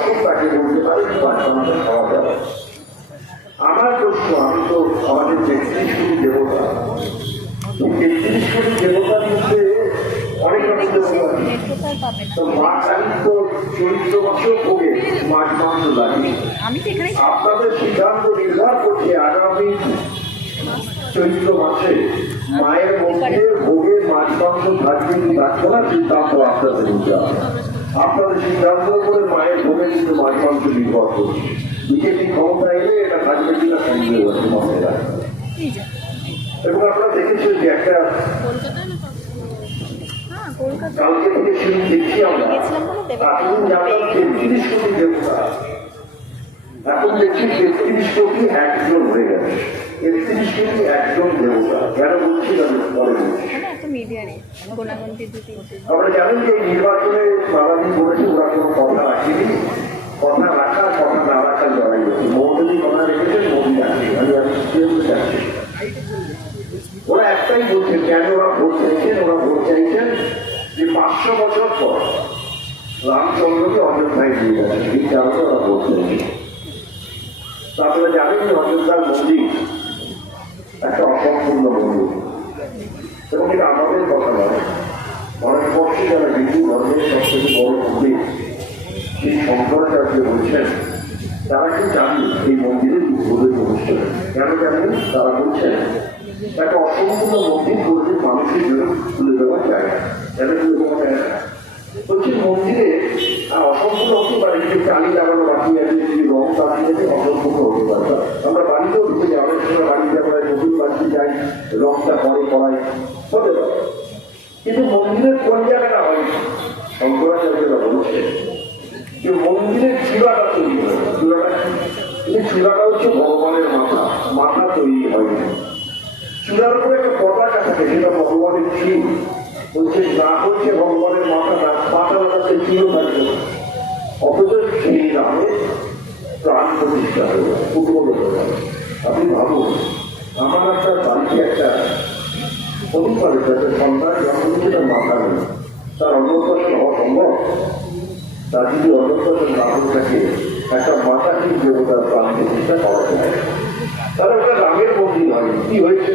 দর্শক তাকে বলতে পারে মাঝখানে খাওয়া যাবে। আমার প্রশ্ন, আমি তো আমাদের ৩৩ কোটি দেবতা, ৩৩ কোটি দেবতার মধ্যে অনেক রকম দেবতা, তো মা কালীর তো চরিত্র মাসেও ভোগে মাছ মাংস লাগে। আপনাদের সিদ্ধান্ত নির্ভর করছে আগামী চৈত্র মাসে মায়ের মধ্যে ভোগের মাছ মাংস থাকবে কি থাকবে না, সিদ্ধান্ত আপনাদের নিতে হবে। আপনাদের সিদ্ধান্ত করে মায়ের ভোগে কিন্তু মাছ মাংস নির্ভর করছে। বিজেপি ক্ষমতা এলে এটা থাকবে কিনা সন্দেহ আছে মাথায় রাখবে। এবং আপনারা দেখেছেন যে একটা কালকে থেকে শুরু দেখছি আমরা, এখন জানলাম ৩৩ কোটি দেবতা, এখন দেখছি ৩৩ কোটি একজন হয়ে গেছে। ৩৩ কোটি একজন দেবতা কেন বলছি আমি পরে বলছি। আমরা জানেন যে নির্বাচনে বাবাজি বলেছে ওরা কোনো কথা রাখেনি, কথা রাখা কথা না রাখার লড়াই হচ্ছে। মোদী কথা রেখেছেন, মোদী রাখে, আমি যাচ্ছি। ওরা একটাই বলছে কেন ওরা ভোট চাইছেন, ওরা ভোট চাইছেন যে ৫০০ বছর পর রামচন্দ্রকে অযোধ্যায় দিয়ে গেছে, এই কারণে ওরা ভোট চাইছে। তারপরে জানেন যে অযোধ্যার মন্দির একটা অসম্পূর্ণ মন্দির, এবং এটা আমাদের কথা নয়, ভারতবর্ষে যারা হিন্দু ধর্মের সব থেকে বড় মন্দির সেই শঙ্করাচার্য বলছেন, তারা কি জানি এই মন্দিরের উদ্বোধন অনুষ্ঠান কেন জানেন? তারা বলছেন একটা অসম্পূর্ণ মন্দির করতে মানুষের জন্য তুলে দেওয়া যায় না, কেন তুলে দেওয়া যায় না? বলছি মন্দিরে অসম্পূর্ণ হতে পারে, কিন্তু টালি লাগানো বাকি আছে, যদি রং বাকি আছে অসম্পূর্ণ হতে পারে। আমরা বাড়িতেও ঢুকে যাই, অনেক সময় বাড়িতে আমরা নতুন বাড়িতে যাই, রংটা পরে করাই হতে পারে, কিন্তু মন্দিরের কোন জায়গাটা হয়? শঙ্করাচার্যরা বলছে যে মন্দিরের চূড়াটা তৈরি হয়। চূড়াটা কিন্তু চূড়াটা হচ্ছে ভগবানের মাথা, মাথা তৈরি হয়নি। চূড়ার উপরে একটা পতাকা থাকে, সেটা ভগবানের চিহ্ন। বলছে না হচ্ছে ভগবানের মাথা, মাথা লাগাতে চিহ্ন থাকবে, অথচ সেই নামে প্রাণ প্রতিষ্ঠা হয়ে যায়, উদ্বোধন হয়ে যায়। আপনি ভাবুন, আমার আপনার বাড়িতে একটা অধিকারের কাছে সন্তান যখন সেটা মাথা নেই, তার অন্নপ্রাশন হওয়া সম্ভব? তার যদি অন্নপ্রাশন না হয়ে থাকে, একটা মাথাহীন দেবতার প্রাণ প্রতিষ্ঠা করা যায়, তাহলে ওটা রামের মন্দির হয়। কি হয়েছে?